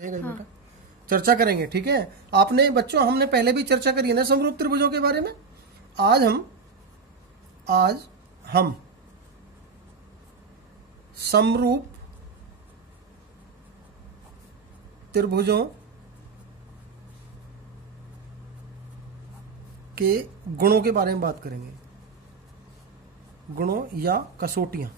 हाँ। बेटा चर्चा करेंगे, ठीक है। आपने बच्चों, हमने पहले भी चर्चा करी है ना समरूप त्रिभुजों के बारे में। आज हम समरूप त्रिभुजों के गुणों के बारे में बात करेंगे। गुणों या कसौटियां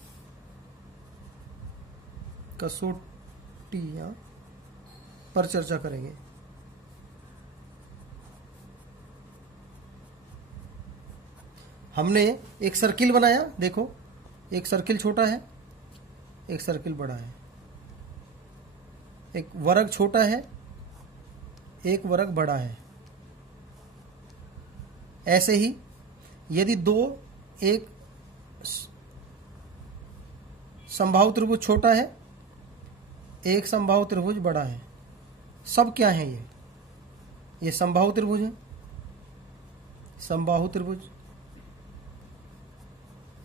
पर चर्चा करेंगे। हमने एक सर्किल बनाया, देखो एक सर्किल छोटा है, एक सर्किल बड़ा है, एक वर्ग छोटा है, एक वर्ग बड़ा है। ऐसे ही यदि एक समबाहु त्रिभुज छोटा है, एक समबाहु त्रिभुज बड़ा है, सब क्या है? ये समबाहु त्रिभुज है, समबाहु त्रिभुज,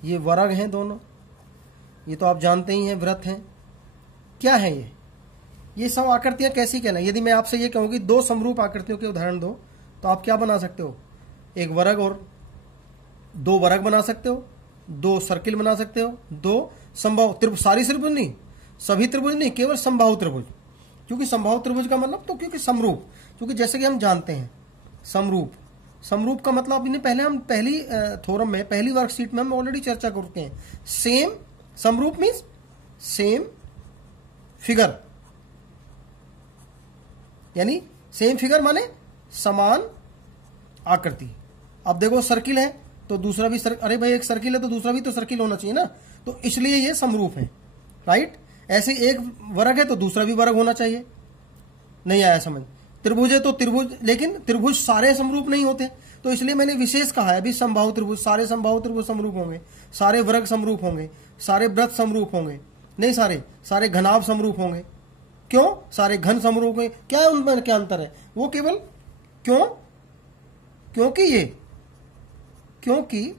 ये वर्ग हैं दोनों, ये तो आप जानते ही हैं, वृत्त हैं। क्या है ये सब आकृतियां कैसी कहना? यदि मैं आपसे ये कहूं कि दो समरूप आकृतियों के उदाहरण दो, तो आप क्या बना सकते हो? एक वर्ग और दो वर्ग बना सकते हो, दो सर्किल बना सकते हो, दो समबाहु त्रिभुज, सारी त्रिभुज नहीं, सभी त्रिभुज नहीं, केवल समबाहु त्रिभुज। क्योंकि समबाहु त्रिभुज का मतलब तो क्योंकि समरूप, क्योंकि जैसे कि हम जानते हैं समरूप का मतलब हम पहली थोरम में, पहली वर्कशीट में हम ऑलरेडी चर्चा करते हैं। सेम समरूप मीन्स सेम फिगर, यानी सेम फिगर माने समान आकृति। अब देखो सर्किल है तो दूसरा भी अरे भाई एक सर्किल है तो दूसरा भी तो सर्किल होना चाहिए ना, तो इसलिए ये समरूप है, राइट। ऐसे एक वर्ग है तो दूसरा भी वर्ग होना चाहिए। नहीं आया समझ? त्रिभुज है तो त्रिभुज, लेकिन त्रिभुज सारे समरूप नहीं होते, तो इसलिए मैंने विशेष कहा है अभी समबाहु त्रिभुज, सारे समबाहु त्रिभुज समरूप होंगे, सारे वर्ग समरूप होंगे, सारे वृत्त समरूप होंगे, नहीं सारे घनाभ समरूप होंगे। क्यों? सारे घन समरूप होंगे। क्या है उनमें, क्या अंतर है? वो केवल क्योंकि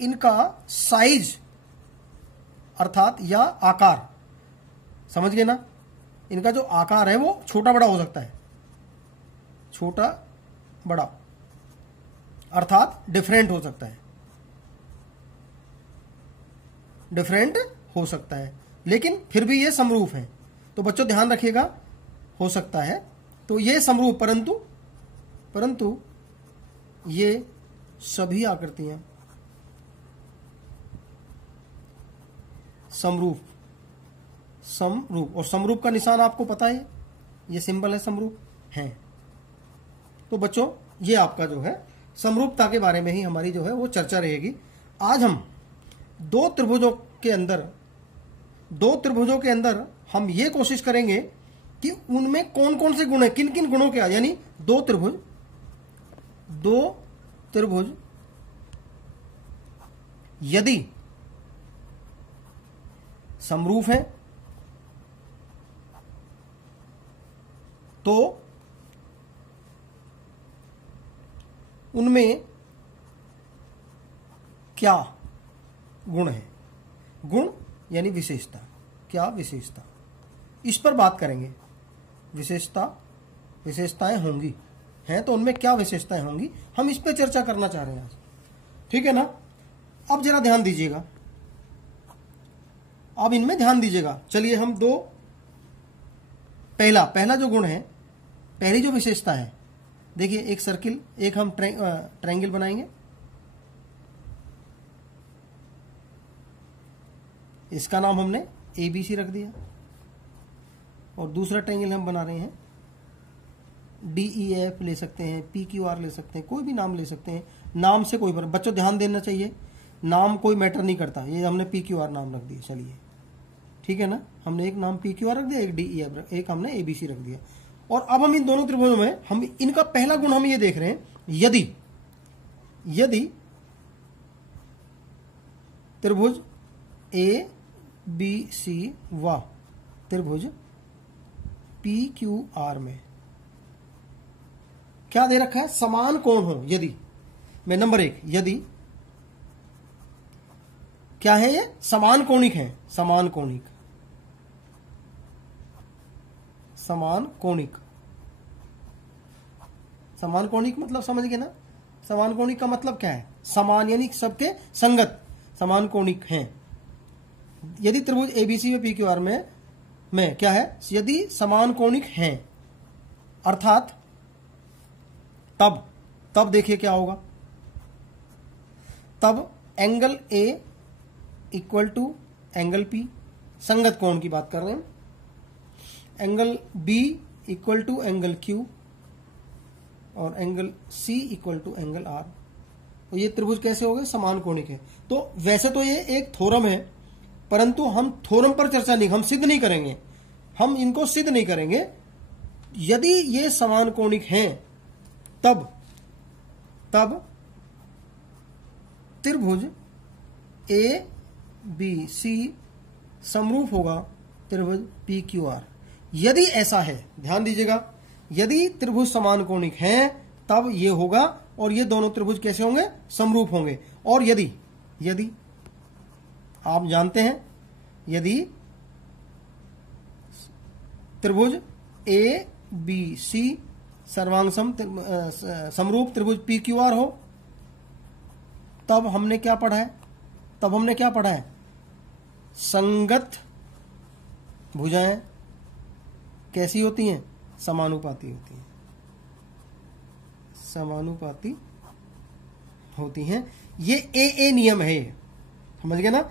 इनका साइज अर्थात या आकार, समझ गए ना, इनका जो आकार है वो छोटा बड़ा हो सकता है, छोटा बड़ा अर्थात डिफरेंट हो सकता है, लेकिन फिर भी ये समरूप है। तो बच्चों ध्यान रखिएगा, हो सकता है तो ये समरूप, परंतु ये सभी आकृतियां समरूप, और समरूप का निशान आपको पता है, ये सिंबल है, समरूप है। तो बच्चों ये आपका जो है समरूपता के बारे में ही हमारी जो है वो चर्चा रहेगी। आज हम दो त्रिभुजों के अंदर हम ये कोशिश करेंगे कि उनमें कौन कौन से गुण है, किन किन गुणों के, यानी दो त्रिभुज यदि समरूप है तो उनमें क्या गुण है? गुण यानी विशेषता, क्या विशेषता, इस पर बात करेंगे। विशेषताएं होंगी, हैं तो उनमें क्या विशेषताएं होंगी, हम इस पर चर्चा करना चाह रहे हैं आज, ठीक है ना। अब जरा ध्यान दीजिएगा, अब इनमें ध्यान दीजिएगा। चलिए हम पहला जो गुण है, पहली जो विशेषता है, देखिए एक सर्किल, एक हम ट्रायंगल बनाएंगे, इसका नाम हमने ABC रख दिया, और दूसरा ट्रायंगल हम बना रहे हैं DEF ले सकते हैं, PQR ले सकते हैं, कोई भी नाम ले सकते हैं, नाम से कोई बच्चों ध्यान देना चाहिए, नाम कोई मैटर नहीं करता। ये हमने PQR नाम रख दिया, चलिए ठीक है ना, हमने एक नाम PQR रख दिया, एक DEF, एक हमने ABC रख दिया। और अब हम इन दोनों त्रिभुजों में हम इनका पहला गुण हम ये देख रहे हैं, यदि त्रिभुज ABC व त्रिभुज PQR में क्या दे रखा है, समान कोण हो। यदि मैं नंबर 1, यदि क्या है, ये समान कोणिक है, समान कोणिक, समान कोणिक। समान कोणिक मतलब समझ गए ना? समान कोणिक का मतलब क्या है? समान यानी सबके संगत समान कोणिक हैं। यदि त्रिभुज एबीसी में पी क्यू आर में क्या है? यदि समान कोणिक हैं, अर्थात तब देखिए क्या होगा। तब angle A equal to angle P, संगत कोण की बात कर रहे हैं। Angle B equal to angle Q और angle C equal to angle R. तो ये त्रिभुज कैसे हो गए? समान कोणिक है। तो वैसे तो ये एक थ्योरम है, परंतु हम थ्योरम पर चर्चा नहीं, हम सिद्ध नहीं करेंगे, हम इनको सिद्ध नहीं करेंगे। यदि ये समान कोणिक हैं तब त्रिभुज ए बी सी समरूप होगा त्रिभुज पी क्यू आर। यदि ऐसा है, ध्यान दीजिएगा, यदि त्रिभुज समान कोणिक हैं तब ये होगा और ये दोनों त्रिभुज कैसे होंगे? समरूप होंगे। और यदि आप जानते हैं, यदि त्रिभुज ए बी सी सर्वांग समरूप त्रिभुज पी क्यू आर हो, तब हमने क्या पढ़ा है? संगत भुजाएं कैसी होती हैं? समानुपाती होती हैं। समानुपाती होती हैं। ये ए नियम है, ये समझ गए ना?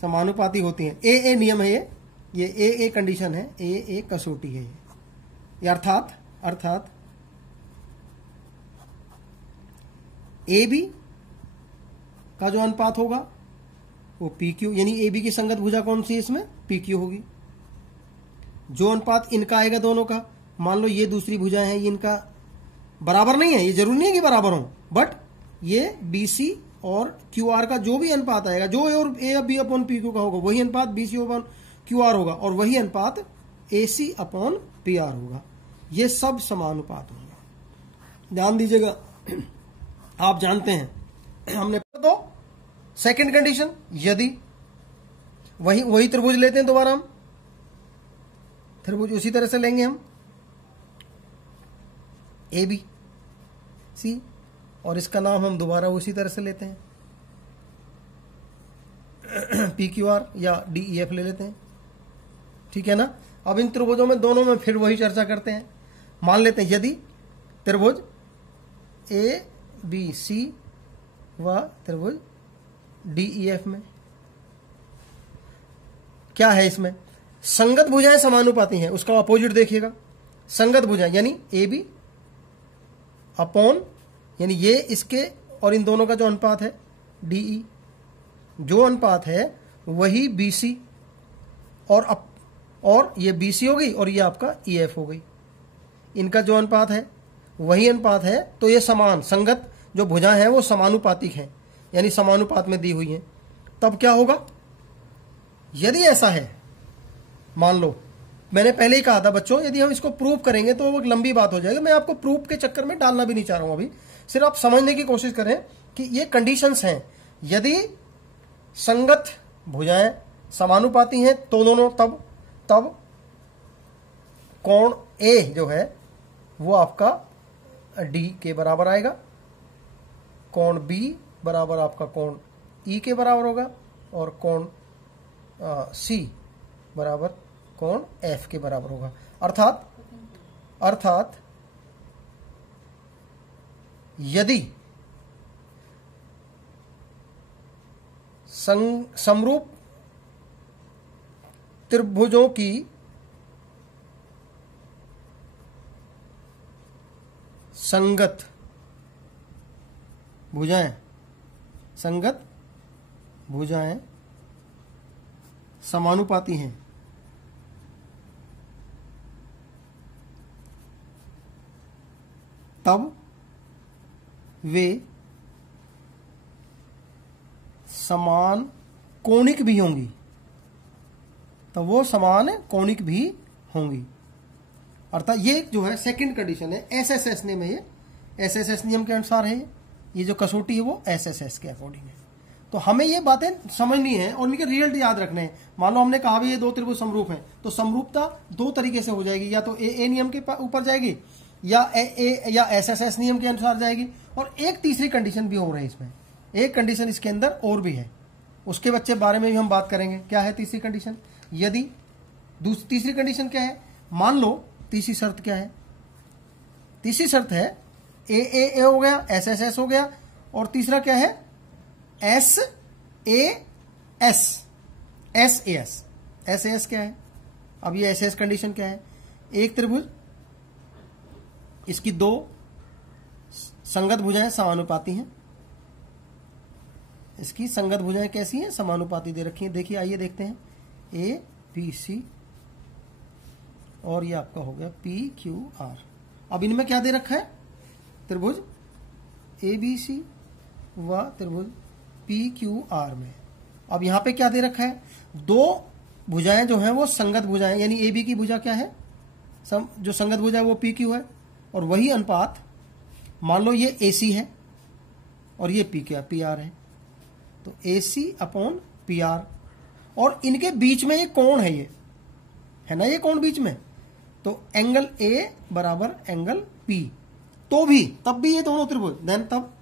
समानुपाती होती हैं, ए नियम है ये ए कंडीशन है, ए कसौटी है ये। अर्थात ए बी का जो अनुपात होगा वो पी क्यू, यानी ए बी की संगत भुजा कौन सी है इसमें? पी क्यू होगी। जो अनुपात इनका आएगा दोनों का, मान लो ये दूसरी भुजाएं हैं, ये इनका बराबर नहीं है, ये जरूरी नहीं है कि बराबर हो, बट ये बी सी और क्यू आर का जो भी अनुपात आएगा, जो ए और A B upon P Q का होगा, वही अनुपात B C upon Q R होगा और वही अनुपात A C upon P R होगा। ये सब समानुपात होंगे। ध्यान दीजिएगा, आप जानते हैं हमने तो सेकंड कंडीशन, यदि वही त्रिभुज लेते हैं, दोबारा हम त्रिभुज उसी तरह से लेंगे हम ए बी सी, और इसका नाम हम दोबारा उसी तरह से लेते हैं पी क्यू आर या डी ई एफ ले लेते हैं। ठीक है ना? अब इन त्रिभुजों में दोनों में फिर वही चर्चा करते हैं। मान लेते हैं यदि त्रिभुज ए बी सी व त्रिभुज डी ई एफ में क्या है? इसमें संगत भुजाएं समानुपाती हैं। उसका अपोजिट देखिएगा, संगत भुजाएं यानी ए बी अपॉन, यानी ये इसके और इन दोनों का जो अनुपात है डीई, जो अनुपात है वही बीसी, और ये बीसी हो गई और ये आपका ईएफ हो गई। इनका जो अनुपात है वही अनुपात है, तो ये समान संगत जो भुजाएं हैं वो समानुपातिक हैं, यानी समानुपात में दी हुई हैं। तब क्या होगा? यदि ऐसा है, मान लो मैंने पहले ही कहा था बच्चों, यदि हम इसको प्रूव करेंगे तो वो एक लंबी बात हो जाएगी। मैं आपको प्रूफ के चक्कर में डालना भी नहीं चाह रहा हूं, अभी सिर्फ आप समझने की कोशिश करें कि ये कंडीशंस हैं। यदि संगत भुजाएं समानुपाती हैं तो दोनों, तब कोण ए जो है वो आपका डी के बराबर आएगा, कोण बी बराबर आपका कोण ई के बराबर होगा और कोण सी बराबर कोण एफ के बराबर होगा। अर्थात यदि समरूप त्रिभुजों की संगत भुजाएं समानुपाती हैं, तब वे समान कोणिक भी होंगी। तो वो समान कोणिक भी होंगी। अर्थात ये जो है सेकंड कंडीशन है, एसएसएस नियम है। ये एसएसएस नियम के अनुसार है। ये जो कसौटी है वो एसएसएस के अकॉर्डिंग है। तो हमें ये बातें समझनी है और इनके रिजल्ट याद रखने हैं। मान लो हमने कहा भी ये दो त्रिभुज समरूप हैं, तो समरूपता दो तरीके से हो जाएगी, या तो ए नियम के ऊपर जाएगी या या एस नियम के अनुसार जाएगी। और एक तीसरी कंडीशन भी हो रही है इसमें, एक कंडीशन इसके अंदर और भी है, उसके बच्चे बारे में भी हम बात करेंगे। क्या है तीसरी कंडीशन? यदि तीसरी कंडीशन क्या है? मान लो तीसरी शर्त क्या है? तीसरी शर्त है ए हो गया, एस हो गया, और तीसरा क्या है? एस ए एस क्या है? अब ये एस कंडीशन क्या है? एक त्रिभुज, इसकी दो संगत भुजाएं समानुपाती हैं। इसकी संगत भुजाएं कैसी हैं? समानुपाती दे रखी हैं। देखिए, आइए देखते हैं। ए बी सी और ये आपका हो गया पी क्यू आर। अब इनमें क्या दे रखा है? त्रिभुज ए बी सी व त्रिभुज पी क्यू आर में। अब यहां पे क्या दे रखा है? दो भुजाएं जो हैं वो संगत भुजाएं, यानी ए बी की भुजा क्या है? जो संगत भुजा है वो पी क्यू है, और वही अनुपात मान लो ये ए सी है और ये पी आर है, तो ए सी अपॉन पी आर। और इनके बीच में ये कोण है, ये है ना, ये कोण बीच में, तो एंगल ए बराबर एंगल पी। तो भी तब भी ये दोनों त्रिभुज, देन तब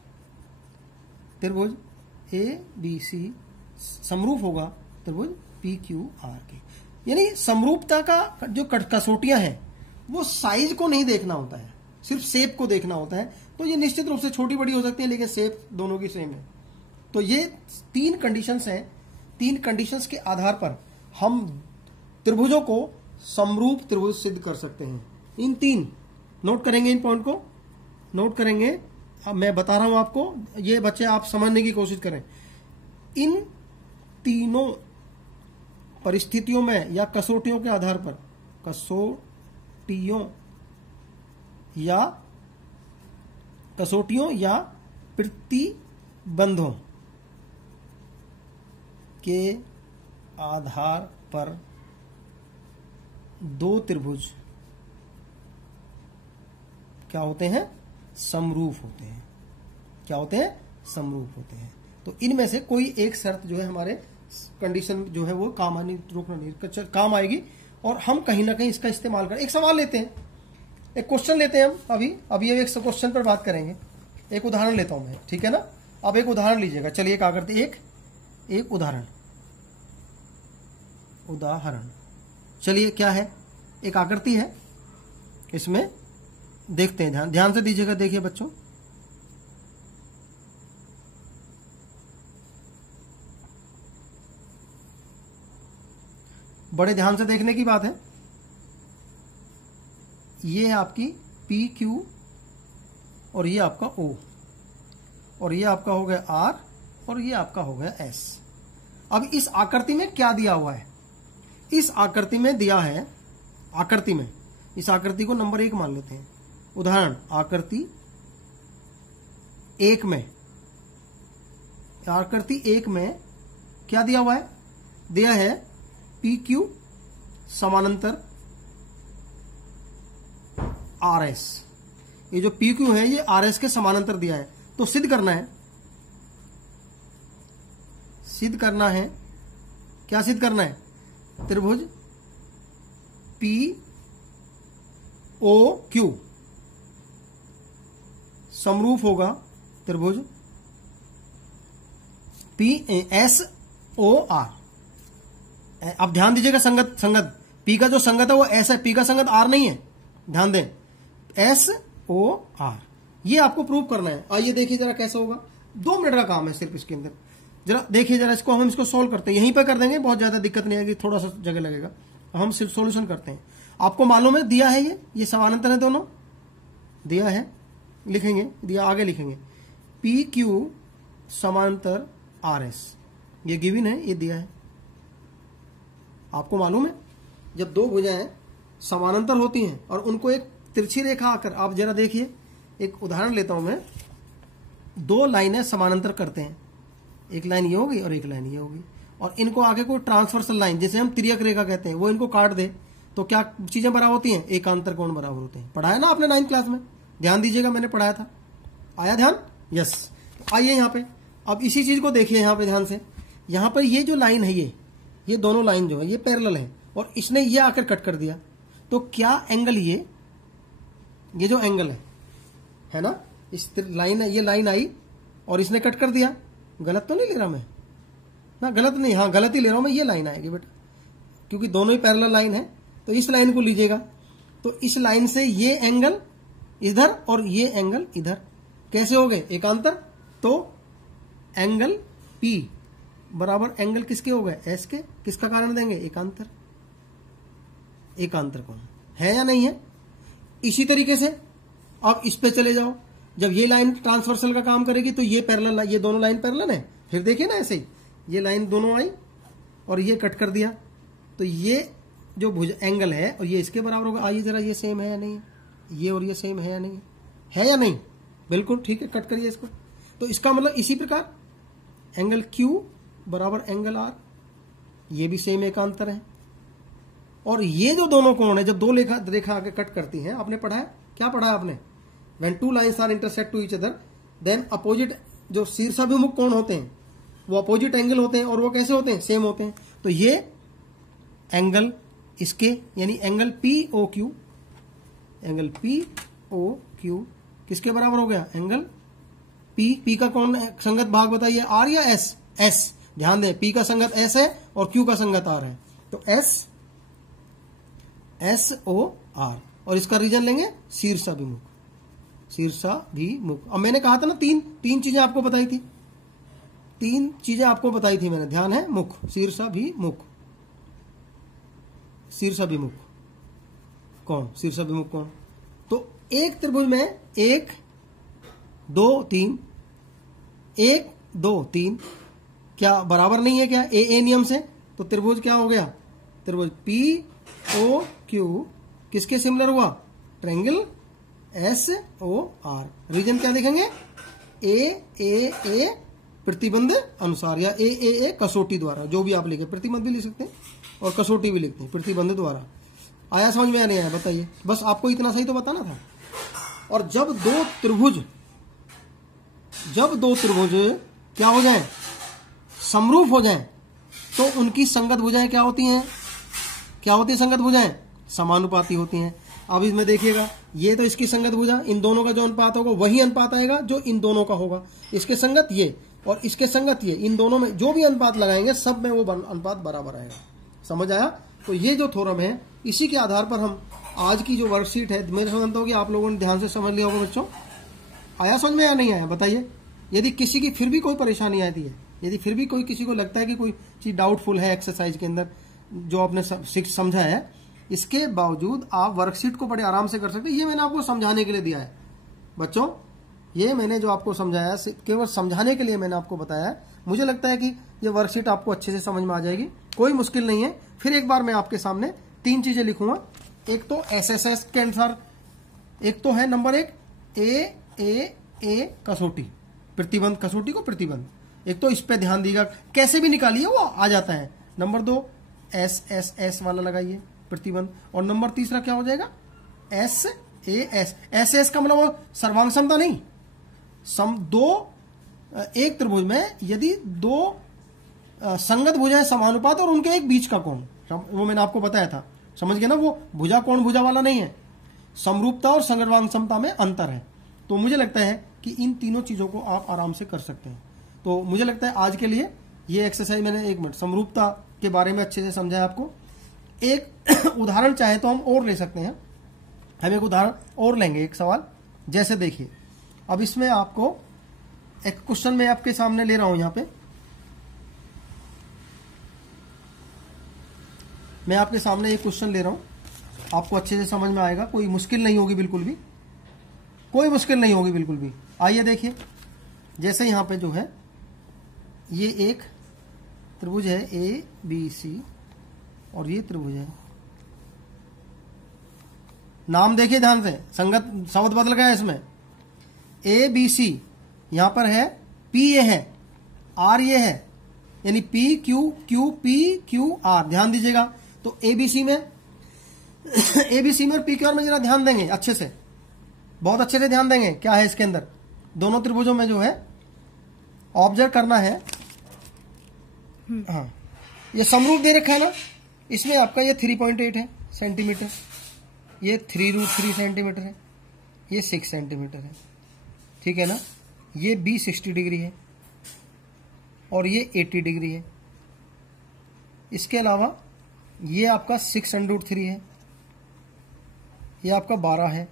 त्रिभुज ए बी सी समरूप होगा त्रिभुज पी क्यू आर के। यानी समरूपता का जो कसौटियां हैं वो साइज को नहीं देखना होता है, सिर्फ शेप को देखना होता है। तो ये निश्चित रूप से छोटी बड़ी हो सकती है, लेकिन शेप दोनों की सेम है। तो ये तीन कंडीशंस हैं। तीन कंडीशंस के आधार पर हम त्रिभुजों को समरूप त्रिभुज सिद्ध कर सकते हैं। इन तीन नोट करेंगे, इन पॉइंट को नोट करेंगे। अब मैं बता रहा हूं आपको, ये बच्चे आप समझने की कोशिश करें। इन तीनों परिस्थितियों में या कसौटियों के आधार पर, कसौटियों या प्रतिबंधों के आधार पर दो त्रिभुज क्या होते हैं? समरूप होते हैं। क्या होते हैं? समरूप होते हैं। तो इनमें से कोई एक शर्त जो है हमारे कंडीशन जो है वो काम आएगी, और हम कहीं ना कहीं इसका इस्तेमाल करें। एक सवाल लेते हैं, एक क्वेश्चन लेते हैं हम अभी एक क्वेश्चन पर बात करेंगे। एक उदाहरण लेता हूं मैं, ठीक है ना? अब एक उदाहरण लीजिएगा। चलिए क्या करते, एक उदाहरण चलिए क्या है? एक आकृति है, इसमें देखते हैं, ध्यान से दीजिएगा। देखिए बच्चों, बड़े ध्यान से देखने की बात है। ये है आपकी पी क्यू और ये आपका ओ, और ये आपका हो गया आर और ये आपका हो गया एस। अब इस आकृति में क्या दिया हुआ है? इस आकृति में दिया है, इस आकृति को नंबर 1 मान लेते हैं। उदाहरण आकृति 1 में क्या दिया हुआ है? दिया है पी क्यू समानांतर आर एस। ये जो पी क्यू है ये आर एस के समानांतर दिया है। तो सिद्ध करना है, क्या सिद्ध करना है? त्रिभुज पी ओ क्यू समरूप होगा त्रिभुज पी एस ओ आर। अब ध्यान दीजिएगा, संगत पी का जो संगत है वो एस है, पी का संगत आर नहीं है, ध्यान दें। एस ओ आर, ये आपको प्रूव करना है। आइए देखिए जरा कैसे होगा। 2 मिनट का काम है सिर्फ इसके अंदर। जरा देखिए, जरा इसको हम सोल्व करते हैं। यहीं पे कर देंगे, बहुत ज्यादा दिक्कत नहीं आएगी, थोड़ा सा जगह लगेगा। हम सिर्फ सॉल्यूशन करते हैं। आपको मालूम है दिया है ये समानांतर है, दोनों दिया है, लिखेंगे, दिया आगे लिखेंगे पी क्यू समांतर आर एस, ये गिवन है, ये दिया है। आपको मालूम है जब दो भुजाएं समानांतर होती हैं और उनको एक तिरछी रेखा आकर, आप जरा देखिए, एक उदाहरण लेता हूं मैं। 2 लाइनें समानांतर करते हैं, एक लाइन ये होगी और एक लाइन ये होगी, और इनको आगे कोई ट्रांसवर्सल लाइन जिसे हम तिर्यक रेखा कहते हैं वो इनको काट दे, तो क्या चीजें बराबर होती हैं? एकांतर कोण बराबर होते हैं। पढ़ाया ना आपने 9th क्लास में, ध्यान दीजिएगा, मैंने पढ़ाया था। आया ध्यान? यस। तो आइए यहाँ पे, अब इसी चीज को देखिए यहां पे ध्यान से, यहां पर ये जो लाइन है ये दोनों लाइन जो है ये पैरेलल है और इसने ये आकर कट कर दिया, तो क्या एंगल ये जो एंगल है ना, इस लाइन है, ये लाइन आई और इसने कट कर दिया, गलत तो नहीं ले रहा मैं ना, गलत नहीं, हाँ गलत ही ले रहा हूं मैं, ये लाइन आएगी बेटा क्योंकि दोनों ही पैरेलल लाइन है। तो इस लाइन को लीजिएगा, तो इस लाइन से ये एंगल इधर और ये एंगल इधर कैसे हो गए, एकांतर। तो एंगल P बराबर एंगल किसके हो गए, S के, किसका कारण देंगे, एकांतर, एकांतर कोण है या नहीं है। इसी तरीके से अब इस पे चले जाओ, जब ये लाइन ट्रांसवर्सल का काम करेगी तो ये पैरेलल, ये दोनों लाइन पैरेलल है, फिर देखिए ना ऐसे ही ये लाइन दोनों आई और ये कट कर दिया, तो ये जो भुज एंगल है और ये इसके बराबर होगा। आइए जरा ये सेम है या नहीं, ये और ये सेम है या नहीं, है या नहीं, बिल्कुल ठीक है, कट करिए इसको। तो इसका मतलब इसी प्रकार एंगल Q बराबर एंगल R, ये भी सेम एकांतर है। और ये जो दोनों कोण है, जब दो रेखा आके कट करती हैं, आपने पढ़ा है, क्या पढ़ा है आपने, when two lines are intersect to each other then opposite, जो शीर्षाभिमुख कोण होते हैं वो अपोजिट एंगल होते हैं और वो कैसे होते हैं, सेम होते हैं। तो ये एंगल इसके यानी एंगल POQ, एंगल POQ किसके बराबर हो गया, एंगल P का कौन संगत भाग बताइए, R या S, S, ध्यान दें P का संगत S है और Q का संगत R है, तो SOR, और इसका रीजन लेंगे शीर्षाभिमुख, शीर्षाभिमुख। अब मैंने कहा था ना तीन चीजें आपको बताई थी, तीन चीजें आपको बताई थी मैंने, ध्यान है, मुख, शीर्षाभिमुख, शीर्षाभिमुख कौन, शीर्षाभिमुख कौन। तो एक त्रिभुज में 1 2 3, 1 2 3 क्या बराबर नहीं है क्या, ए नियम से, तो त्रिभुज क्या हो गया, त्रिभुज POQ किसके सिमिलर हुआ, ट्रायंगल SOR। रीजन क्या देखेंगे, ए प्रतिबंध अनुसार या ए कसौटी द्वारा, जो भी आप लिखे, प्रतिबंध भी लिख सकते हैं और कसौटी भी लिखते हैं, प्रतिबंध द्वारा। आया समझ में या नहीं आया बताइए, बस आपको इतना सही तो बताना था। और जब दो त्रिभुज क्या हो जाएं, समरूप हो जाएं, तो उनकी संगत भुजाएं क्या होती हैं, क्या होती है संगत भुजाएं, समानुपाती होती हैं। अब इसमें देखिएगा, ये तो इसकी संगत भुजा, इन दोनों का जो अनुपात होगा वही अनुपात आएगा जो इन दोनों का होगा, इसके संगत ये और इसके संगत ये, इन दोनों में जो भी अनुपात लगाएंगे सब में वो अनुपात बराबर आएगा। समझ आया। तो ये जो थ्योरम है, इसी के आधार पर हम आज की जो वर्कशीट है, मेरे समझता हूँ कि आप लोगों ने ध्यान से समझ लिया होगा बच्चों। आया समझ में या नहीं आया बताइए। यदि किसी की फिर भी कोई परेशानी आती है, यदि फिर भी कोई किसी को लगता है कि कोई चीज डाउटफुल है एक्सरसाइज के अंदर जो आपने समझा है, इसके बावजूद आप वर्कशीट को बड़े आराम से कर सकते हैं। ये मैंने आपको समझाने के लिए दिया है बच्चों, ये मैंने जो आपको समझाया केवल समझाने के लिए मैंने आपको बताया है। मुझे लगता है कि ये वर्कशीट आपको अच्छे से समझ में आ जाएगी, कोई मुश्किल नहीं है। फिर एक बार मैं आपके सामने 3 चीजें लिखूंगा। एक तो SSS के अनुसार, एक तो है नंबर 1 ए कसौटी, प्रतिबंध, कसौटी को प्रतिबंध, एक तो इस पे ध्यान दीजिएगा, कैसे भी निकालिए वो आ जाता है। नंबर 2 SSS वाला लगाइए प्रतिबंध, और नंबर 3 क्या हो जाएगा, SAS। SS का मतलब सर्वांग समता नहीं, एक त्रिभुज में यदि 2 संगत भुजाएं समानुपात और उनके एक बीच का कोण, वो मैंने आपको बताया था, समझ गए ना, वो भुजा कोण भुजा वाला नहीं है, समरूपता और संगतवांग समता में अंतर है। तो मुझे लगता है कि इन तीनों चीजों को आप आराम से कर सकते हैं। तो मुझे लगता है आज के लिए ये एक्सरसाइज मैंने 1 मिनट समरूपता के बारे में अच्छे से समझाया आपको। एक उदाहरण चाहे तो हम और ले सकते हैं, हम एक उदाहरण और लेंगे, एक सवाल जैसे देखिए। अब इसमें आपको एक क्वेश्चन मैं आपके सामने ले रहा हूं, यहां पे मैं आपके सामने एक क्वेश्चन ले रहा हूं, आपको अच्छे से समझ में आएगा, कोई मुश्किल नहीं होगी, बिल्कुल भी कोई मुश्किल नहीं होगी, बिल्कुल भी। आइए देखिए, जैसे यहां पे जो है ये एक त्रिभुज है ABC और ये त्रिभुज है, नाम देखिए ध्यान से, संगत शब्द बदल गया इसमें। ABC यहां पर है, P ये है, R ये है, यानी PQR, ध्यान दीजिएगा। तो ABC में और PQR में जरा ध्यान देंगे अच्छे से, बहुत अच्छे से ध्यान देंगे, क्या है इसके अंदर। दोनों त्रिभुजों में जो है ऑब्जर्व करना है। हाँ, ये समरूप दे रखा है ना, इसमें आपका ये 3.8 है सेंटीमीटर, ये 3√3 सेंटीमीटर है, ये 6 सेंटीमीटर है, ठीक है ना। ये B 60 डिग्री है और ये 80 डिग्री है। इसके अलावा ये आपका 6√3 है, ये आपका 12 है,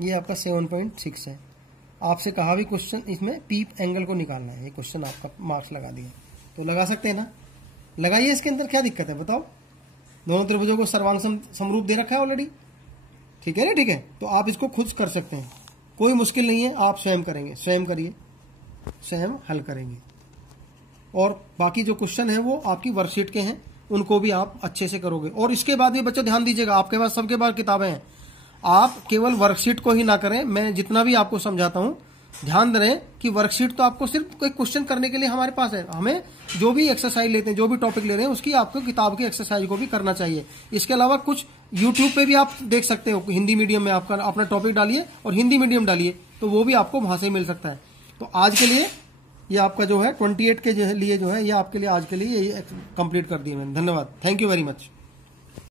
ये आपका 7.6 है। आपसे कहा भी क्वेश्चन इसमें पीप एंगल को निकालना है, ये क्वेश्चन आपका मार्क्स लगा दिया, तो लगा सकते हैं ना, लगाइए। इसके अंदर क्या दिक्कत है बताओ, दोनों त्रिभुजों को सर्वांग समरूप दे रखा है ऑलरेडी, ठीक है ना, ठीक है। तो आप इसको खुद कर सकते हैं, कोई मुश्किल नहीं है, आप स्वयं करेंगे, स्वयं करिए, स्वयं हल करेंगे। और बाकी जो क्वेश्चन है वो आपकी वर्कशीट के हैं, उनको भी आप अच्छे से करोगे। और इसके बाद भी बच्चों ध्यान दीजिएगा, आपके पास सबके पास किताबें हैं, आप केवल वर्कशीट को ही ना करें। मैं जितना भी आपको समझाता हूं ध्यान दें कि वर्कशीट तो आपको सिर्फ कोई क्वेश्चन करने के लिए हमारे पास है, हमें जो भी एक्सरसाइज लेते हैं, जो भी टॉपिक ले रहे हैं, उसकी आपको किताब की एक्सरसाइज को भी करना चाहिए। इसके अलावा कुछ यूट्यूब पे भी आप देख सकते हो, हिंदी मीडियम में आपका अपना टॉपिक डालिए और हिंदी मीडियम डालिए, तो वो भी आपको वहां से मिल सकता है। तो आज के लिए ये आपका जो है 28 के लिए जो है ये आपके लिए आज के लिए ये कंप्लीट कर दिया मैंने। धन्यवाद, थैंक यू वेरी मच।